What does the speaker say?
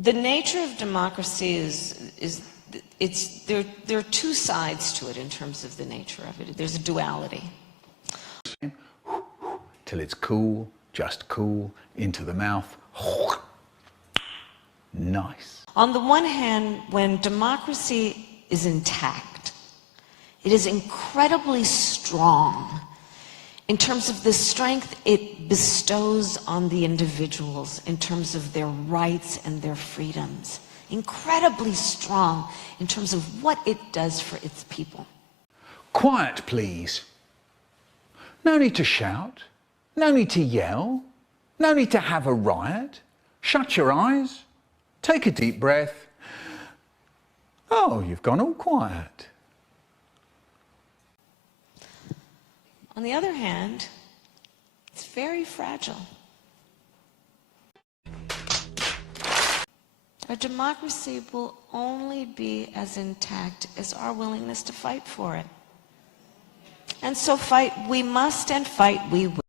The nature of democracy there are two sides to it in terms of the nature of it. There's a duality. Till it's cool, just cool, into the mouth. Nice. On the one hand, when democracy is intact, it is incredibly strong in terms of the strength it bestows on the individuals in terms of their rights and their freedoms. Incredibly strong in terms of what it does for its people. Quiet, please. No need to shout. No need to yell. No need to have a riot. Shut your eyes. Take a deep breath. Oh, you've gone all quiet. On the other hand, it's very fragile. Our democracy will only be as intact as our willingness to fight for it. And so fight we must, and fight we will.